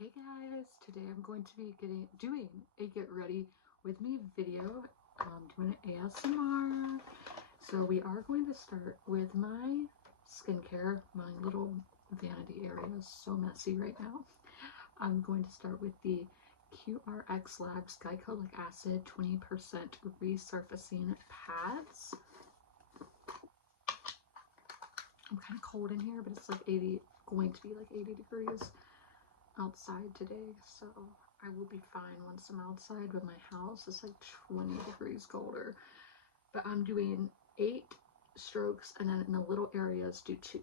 Hey guys, today I'm going to be doing a get ready with me video. Doing an ASMR. So we are going to start with my skincare. My little vanity area is so messy right now. I'm going to start with the QRX Labs Glycolic Acid 20% resurfacing pads. I'm kind of cold in here, but it's like going to be like 80 degrees outside today, so I will be fine once I'm outside, but my house is like 20 degrees colder. But I'm doing 8 strokes, and then in the little areas do 2.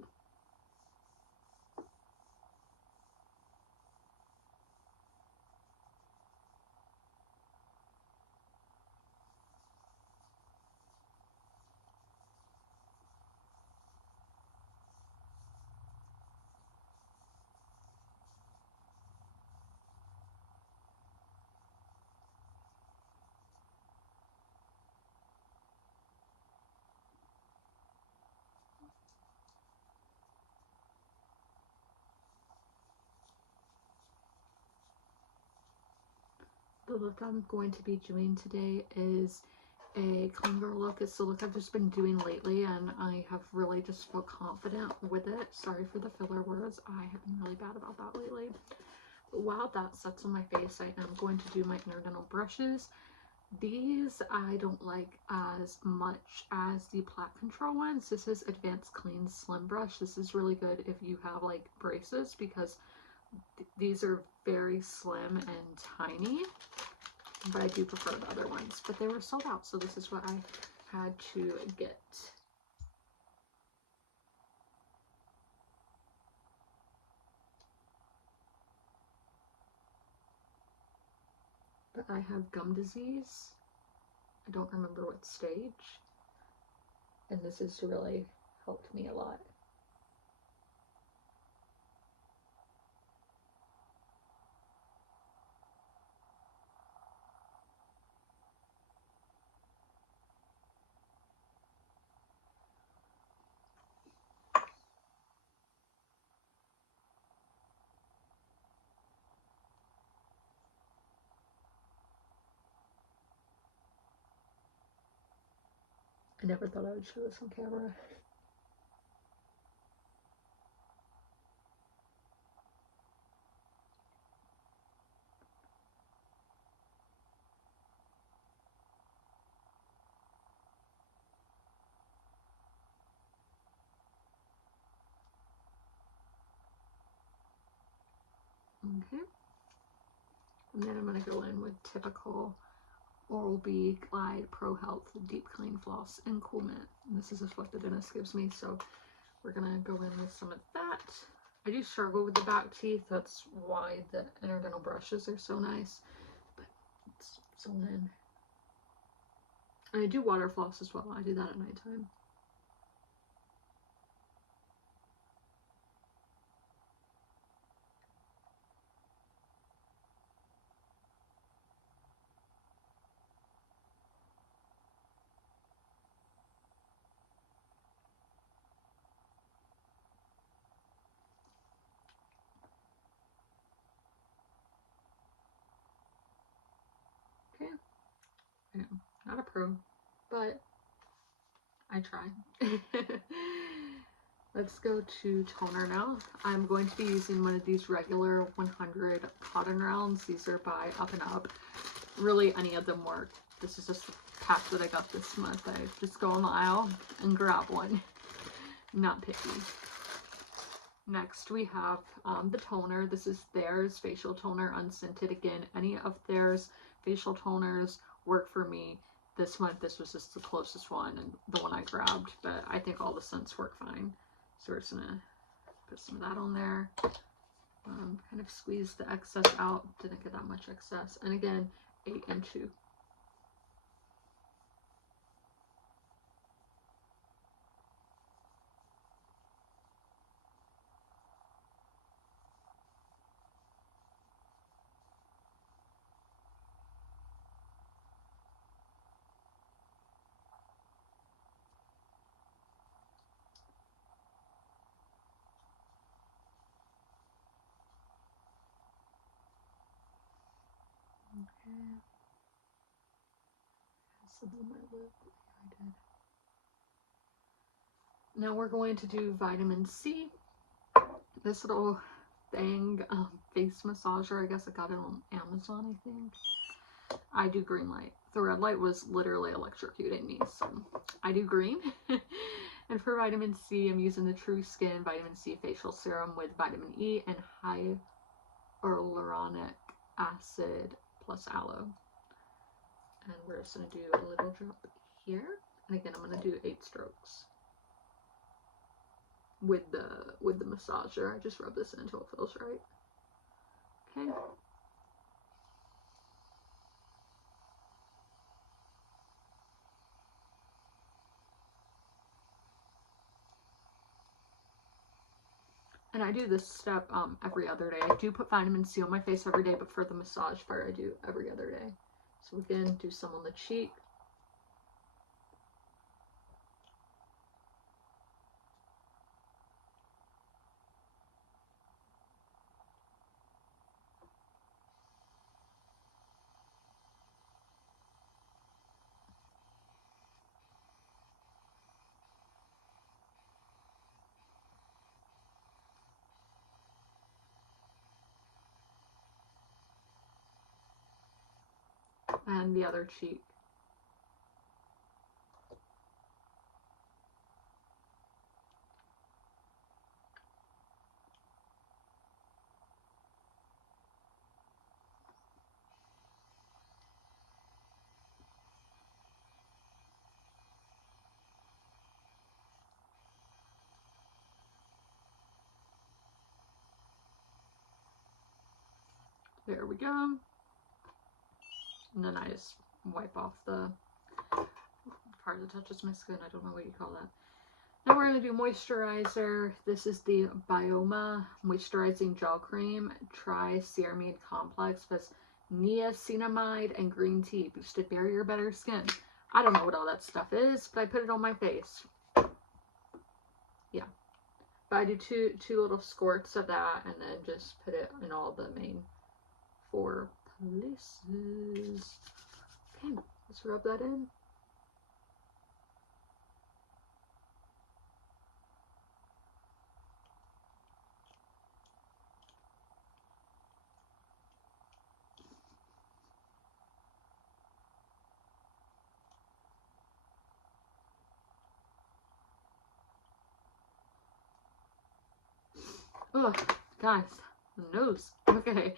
The look I'm going to be doing today is a clean girl look. It's the look I've just been doing lately, and I have really just felt confident with it. Sorry for the filler words. I have been really bad about that lately. But while that sets on my face, I am going to do my interdental brushes. These I don't like as much as the plaque control ones. This is Advanced Clean Slim Brush. This is really good if you have like braces, because these are very slim and tiny, but I do prefer the other ones. But they were sold out, so this is what I had to get. But I have gum disease. I don't remember what stage. And this has really helped me a lot. I never thought I would show this on camera. Okay. And then I'm going to go in with typical Oral-B Glide Pro Health Deep Clean Floss and Cool Mint. And this is just what the dentist gives me, so we're going to go in with some of that. I do struggle with the back teeth. That's why the interdental brushes are so nice. But it's sewn in. And I do water floss as well. I do that at nighttime. Okay. I am not a pro, but I try. Let's go to toner now. I'm going to be using one of these regular 100 cotton rounds. These are by Up and Up. Really, any of them work. This is just a pack that I got this month. I just go in the aisle and grab one. Not picky. Next, we have the toner. This is Theirs Facial Toner Unscented. Again, any of Theirs facial toners work for me. This month, this was just the closest one and the one I grabbed, but I think all the scents work fine. So we're just gonna put some of that on there. Kind of squeeze the excess out. Didn't get that much excess. And again, 8 and 2. And then my lip. I did. Now we're going to do vitamin C. This little thing, face massager. I guess I got it on Amazon, I think. I do green light. The red light was literally electrocuting me, so I do green. And for vitamin C, I'm using the True Skin Vitamin C Facial Serum with vitamin E and hyaluronic acid plus aloe. And we're just going to do a little drop here. And again, I'm going to do 8 strokes. With the massager. I just rub this in until it feels right. Okay. And I do this step every other day. I do put vitamin C on my face every day, but for the massage part, I do every other day. So again, do some on the cheek. And the other cheek. There we go. And then I just wipe off the part that touches my skin. I don't know what you call that. Now we're going to do moisturizer. This is the Bioma Moisturizing Gel Cream Tri-Ceramide Complex with niacinamide and green tea. Boosted barrier, better skin. I don't know what all that stuff is, but I put it on my face. Yeah. But I do two little squirts of that and then just put it in all the main 4 places. Okay, let's rub that in. Oh, guys, the nose. Okay,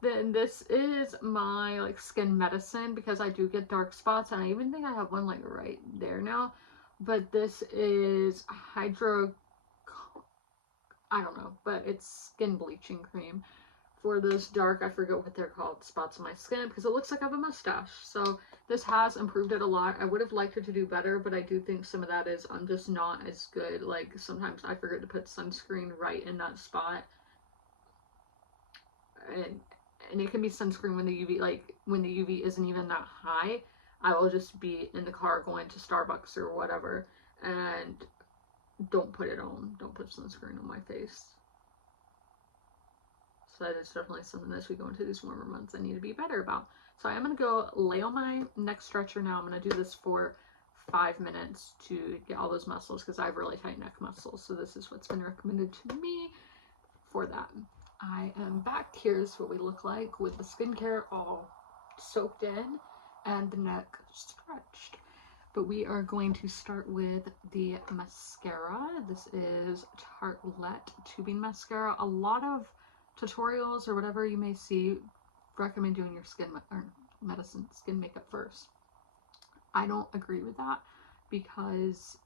then this is my like skin medicine because I do get dark spots, and I even think I have one like right there now. But this is I don't know, but it's skin bleaching cream for those dark, I forget what they're called, spots on my skin because it looks like I have a mustache. So this has improved it a lot. I would have liked it to do better, but I do think some of that is I'm just not as good. Like sometimes I forget to put sunscreen right in that spot. And it can be sunscreen when the UV, like when the UV isn't even that high. I will just be in the car going to Starbucks or whatever and don't put it on. Don't put sunscreen on my face. So that is definitely something as we go into these warmer months I need to be better about. So I am going to go lay on my neck stretcher now. I'm going to do this for 5 minutes to get all those muscles because I have really tight neck muscles. So this is what's been recommended to me for that. I am back. Here's what we look like with the skincare all soaked in and the neck stretched. But we are going to start with the mascara. This is Tartelette Tubing Mascara. A lot of tutorials or whatever you may see recommend doing your skin makeup first. I don't agree with that because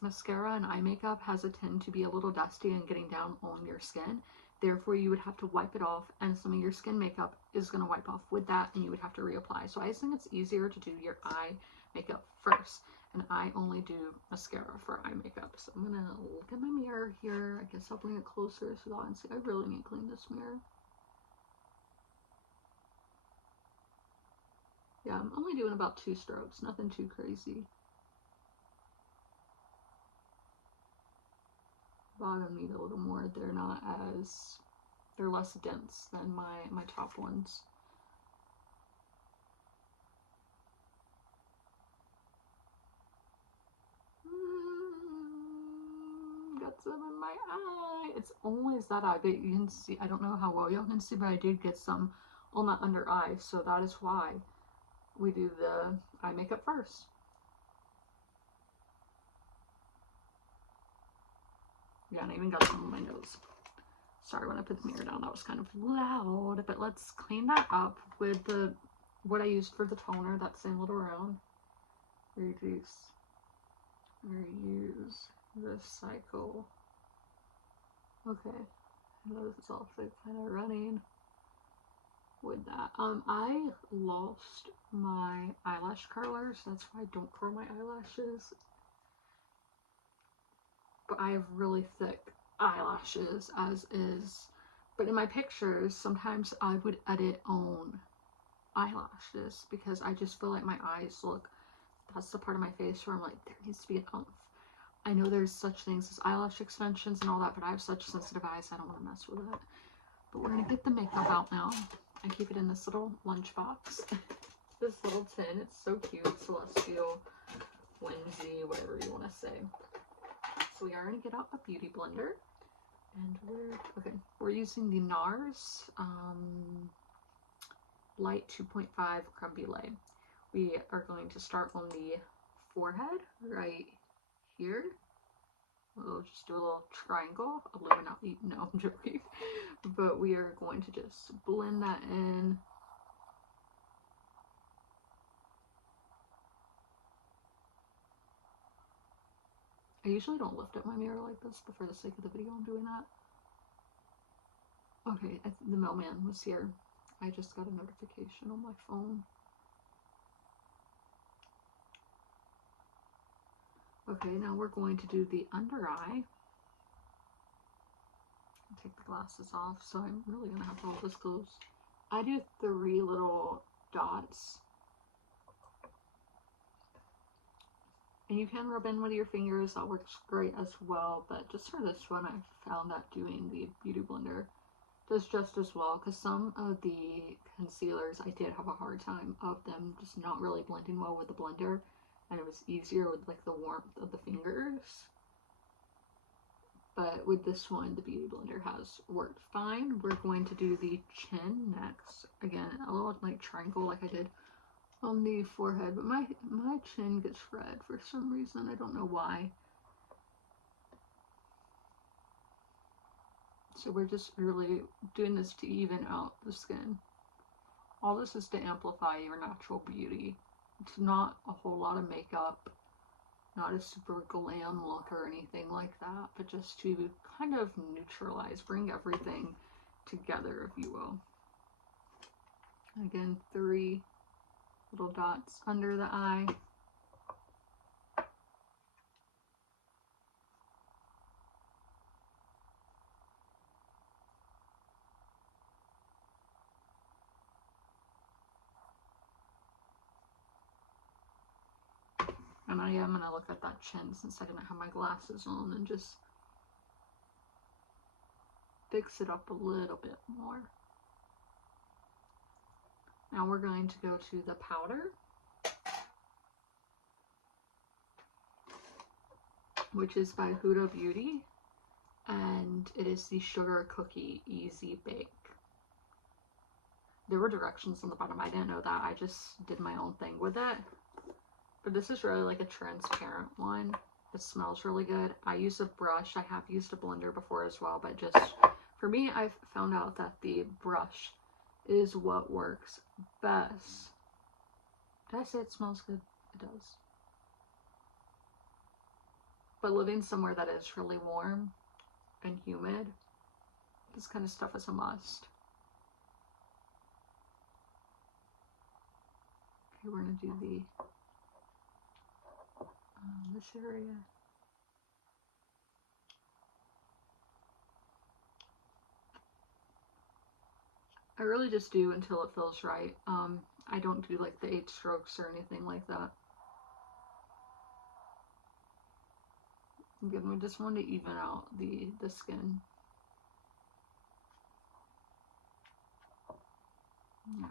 mascara and eye makeup has a tend to be a little dusty and getting down on your skin. Therefore, you would have to wipe it off, and some of your skin makeup is going to wipe off with that, and you would have to reapply. So I just think it's easier to do your eye makeup first, and I only do mascara for eye makeup. So I'm going to look at my mirror here. I guess I'll bring it closer so y'all can see. I really need to clean this mirror. Yeah, I'm only doing about 2 strokes, nothing too crazy. Bottom need a little more. They're less dense than my top ones. got some in my eye. It's always that eye, but you can see, I don't know how well y'all can see, but I did get some on my under eye, so that is why we do the eye makeup first. Yeah, and I even got some on my nose. Sorry, when I put the mirror down, that was kind of loud, but let's clean that up with the, what I used for the toner, that same little round. Reduce, reuse, recycle. Okay, this is also kind of running with that. I lost my eyelash curlers, that's why I don't curl my eyelashes. But I have really thick eyelashes as is. But in my pictures, sometimes I would edit on eyelashes because I just feel like my eyes look, that's the part of my face where I'm like, there needs to be an oomph. I know there's such things as eyelash extensions and all that, but I have such sensitive eyes, I don't want to mess with it. But we're going to get the makeup out now. I keep it in this little lunchbox. This little tin, it's so cute, celestial, whimsy, whatever you want to say. So we are going to get out a beauty blender. And we're using the NARS Light 2.5 Creme Brulee. We are going to start on the forehead right here. We'll just do a little triangle. Illuminati, no, I'm joking. But we are going to just blend that in. I usually don't lift up my mirror like this, but for the sake of the video, I'm doing that. Okay, the mailman was here. I just got a notification on my phone. Okay, now we're going to do the under eye. Take the glasses off, so I'm really gonna have to hold this close. I do 3 little dots. And you can rub in with your fingers, that works great as well, but just for this one, I found that doing the beauty blender does just as well, because some of the concealers, I did have a hard time of them just not really blending well with the blender, and it was easier with like the warmth of the fingers. But with this one, the beauty blender has worked fine. We're going to do the chin next. Again, a little like triangle like I did on the forehead, but my chin gets red for some reason. I don't know why. So we're just really doing this to even out the skin. All this is to amplify your natural beauty. It's not a whole lot of makeup, not a super glam look or anything like that, but just to kind of neutralize, bring everything together, if you will. Again, 3 little dots under the eye. And I am going to look at that chin since I didn't have my glasses on and just fix it up a little bit more. Now we're going to go to the powder, which is by Huda Beauty, and it is the Sugar Cookie Easy Bake. There were directions on the bottom. I didn't know that. I just did my own thing with it. But this is really like a transparent one. It smells really good. I use a brush. I have used a blender before as well, but just for me, I've found out that the brush is what works best. Did I say it smells good? It does. But living somewhere that is really warm and humid, this kind of stuff is a must. Okay, we're gonna do this area. I really just do until it feels right. I don't do like the 8 strokes or anything like that. Again, we just want to even out the skin. Yeah.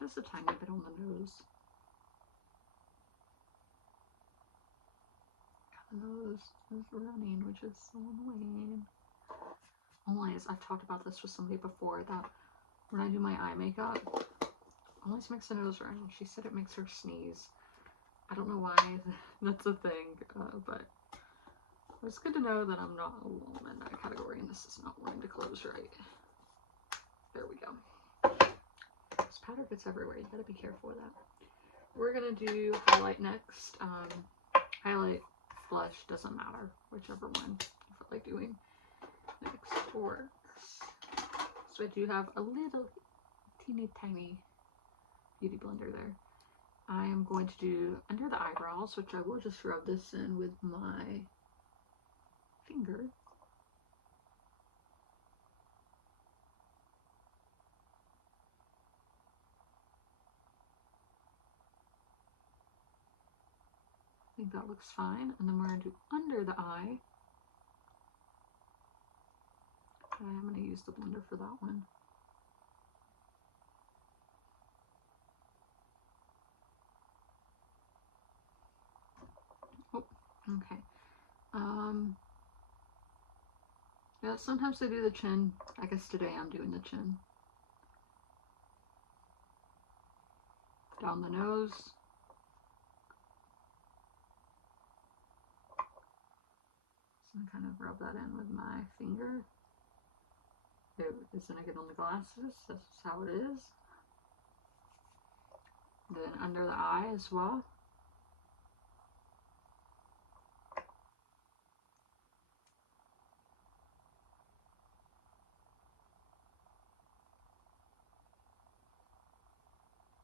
just a tiny bit on the nose. The nose is running, which is so annoying. Only as I've talked about this with somebody before, that when I do my eye makeup, I always makes the nose run. She said it makes her sneeze. I don't know why that's a thing, but it's good to know that I'm not alone in that category, and this is not wanting to close right. There we go. This powder gets everywhere. You gotta be careful with that. We're gonna do highlight next. Highlight, blush, doesn't matter. Whichever one you feel like doing next works. So I do have a little teeny tiny beauty blender there. I am going to do under the eyebrows, which I will just rub this in with my finger. I think that looks fine. And then we're going to do under the eye. I'm going to use the blender for that one. Oh, okay. Yeah, sometimes I do the chin. I guess today I'm doing the chin. Down the nose. So I kind of rub that in with my finger. Isn't it good on the glasses? That's how it is. Then under the eye as well.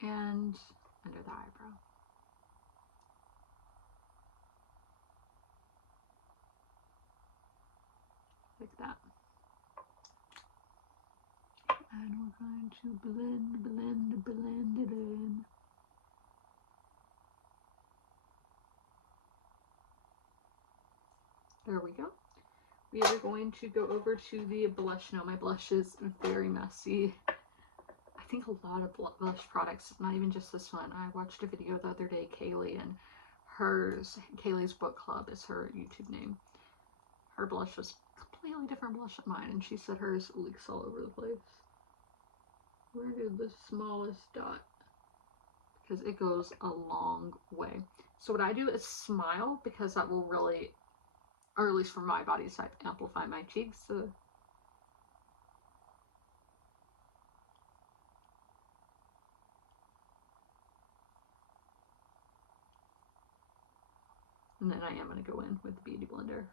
And under the eyebrow. Like that. And we're going to blend it in. There we go. We are going to go over to the blush now. My blush is very messy. I think a lot of blush products, not even just this one. I watched a video the other day, Kaylee, and Kaylee's Book Club is her YouTube name. Her blush was completely different blush than mine, and she said hers leaks all over the place. We're gonna do the smallest dot because it goes a long way. So what I do is smile, because that will really, or at least for my body type, amplify my cheeks. So and then I am going to go in with the Beauty Blender.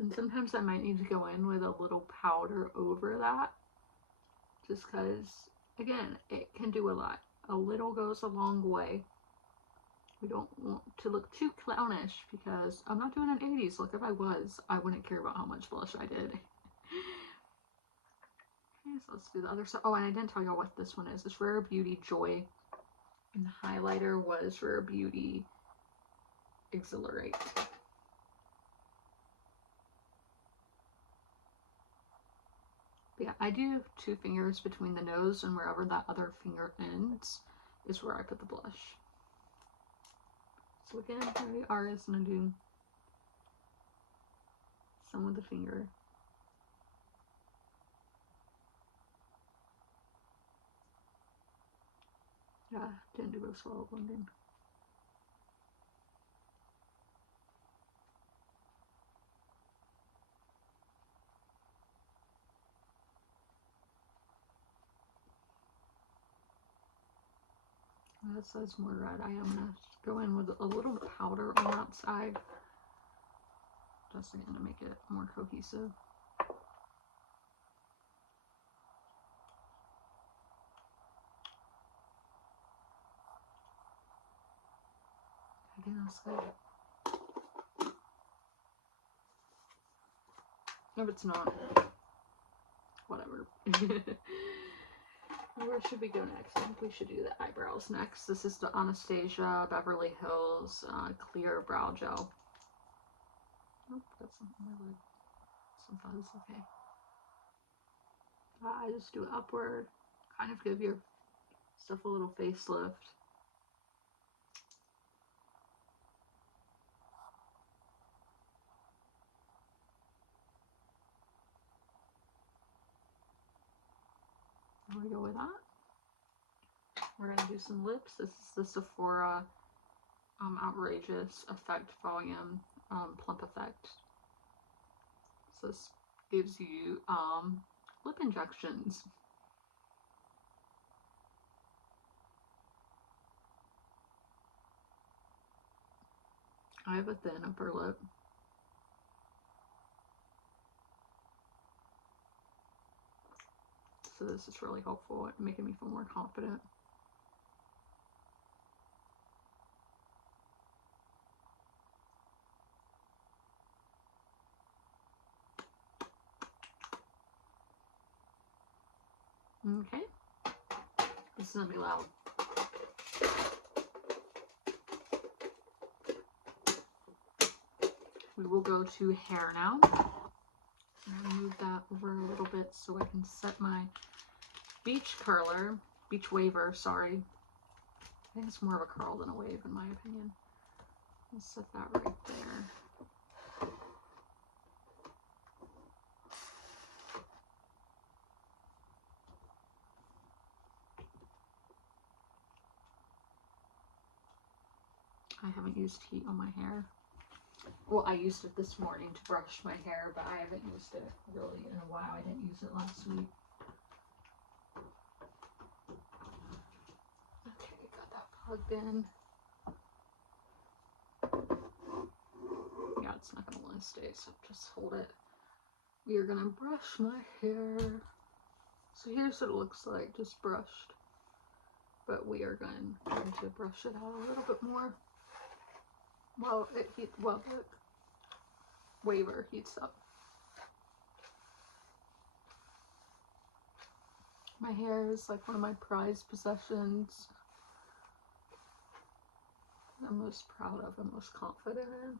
And sometimes I might need to go in with a little powder over that, just because, again, it can do a lot. A little goes a long way. We don't want to look too clownish, because I'm not doing an 80s look. If I was, I wouldn't care about how much blush I did. Okay, so let's do the other side. Oh, and I didn't tell y'all what this one is. It's Rare Beauty Joy. And the highlighter was Rare Beauty Exhilarate. But yeah, I do 2 fingers between the nose, and wherever that other finger ends is where I put the blush. So again, here we are. Is going to do some with the finger. Yeah, didn't do as well blending. That says more red. I am going to go in with a little powder on that side, just again to make it more cohesive. Again, that's good. If it's not, whatever. Where should we go next? I think we should do the eyebrows next. This is the Anastasia Beverly Hills Clear Brow Gel. Nope, that's not my lid. Sometimes, okay. I just do it upward, kind of give your stuff a little facelift. There we go with that. We're gonna do some lips. This is the Sephora Outrageous Effect Volume Plump Effect. So this gives you lip injections. I have a thin upper lip. So this is really helpful at making me feel more confident. Okay. This is gonna be loud. We will go to hair now. I'm gonna move that over a little bit so I can set my beach waver, sorry. I think it's more of a curl than a wave in my opinion. I'll set that right there. I haven't used heat on my hair. Well, I used it this morning to brush my hair, but I haven't used it really in a while. I didn't use it last week. Okay, got that plugged in. Yeah, it's not gonna want to stay, so just hold it. We are gonna brush my hair. So here's what it looks like, just brushed. But we are going to brush it out a little bit more. Well, the waver heats up. My hair is like one of my prized possessions. I'm most proud of and most confident in.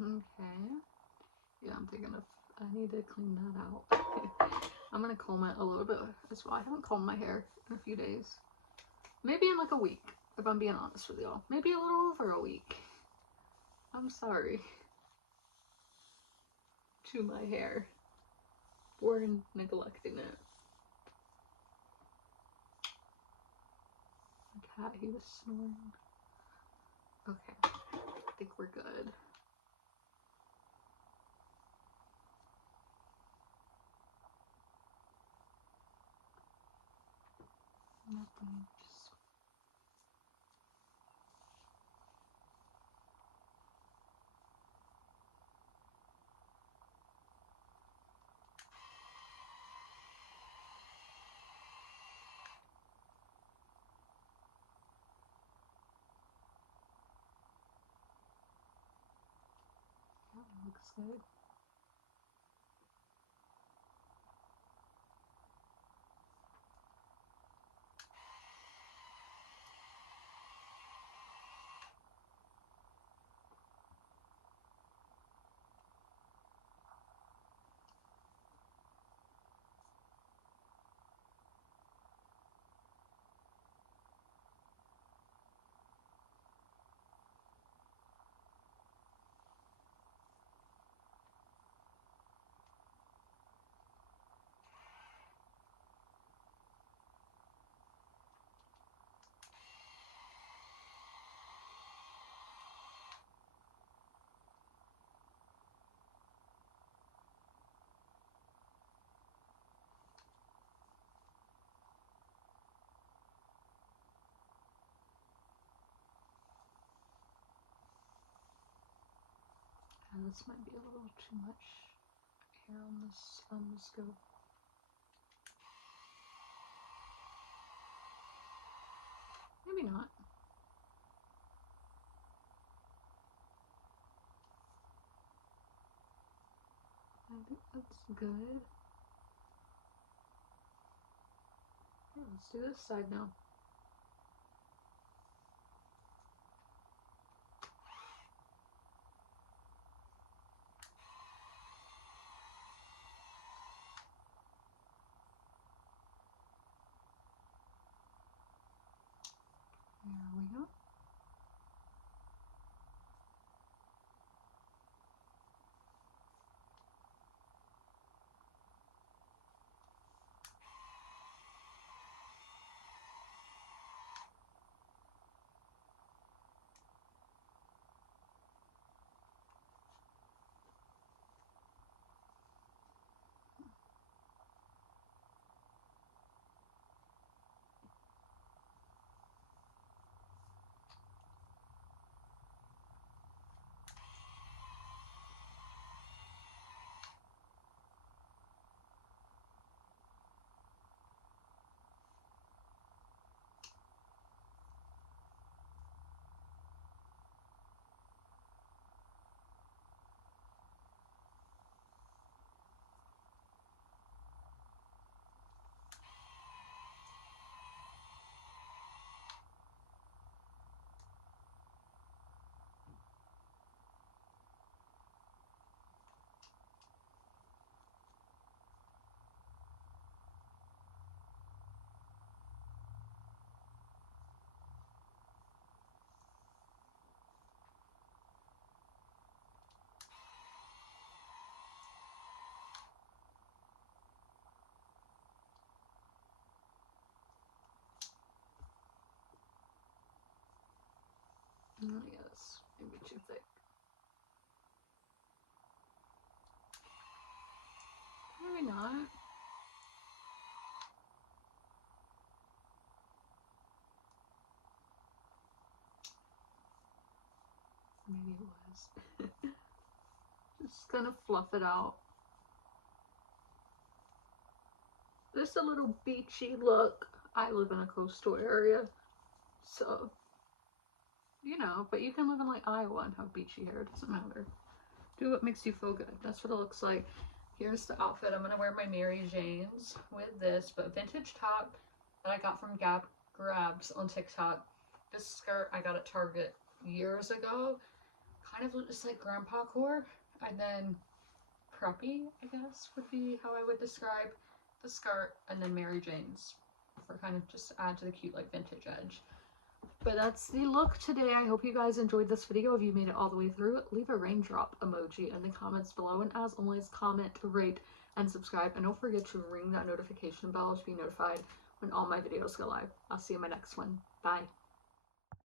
Okay. Yeah, I'm thinking of, I need to clean that out. I'm gonna comb it a little bit as well. I haven't combed my hair in a few days. Maybe in like a week, if I'm being honest with y'all. Maybe a little over a week. I'm sorry to my hair for neglecting it. My cat, he was snoring. Okay, I think we're good. Nothing, just... That looks good. this might be a little too much hair on the scope. Maybe not. I think that's good. Okay, let's do this side now. There we go. Oh, yes, maybe too thick. Maybe not. Maybe it was. Just gonna fluff it out. Just a little beachy look. I live in a coastal area, so you know, but you can live in like Iowa and have beachy hair. It doesn't matter. Do what makes you feel good. That's what it looks like. Here's the outfit. I'm gonna wear my Mary Janes with this, but vintage top that I got from Gap Grabs on TikTok. This skirt I got at Target years ago. Kind of looks like grandpa core, and then preppy, I guess, would be how I would describe the skirt, and then Mary Janes for kind of just add to the cute like vintage edge. But that's the look today. I hope you guys enjoyed this video. If you made it all the way through, leave a raindrop emoji in the comments below, and as always, comment, rate, and subscribe, and don't forget to ring that notification bell to be notified when all my videos go live. I'll see you in my next one. Bye.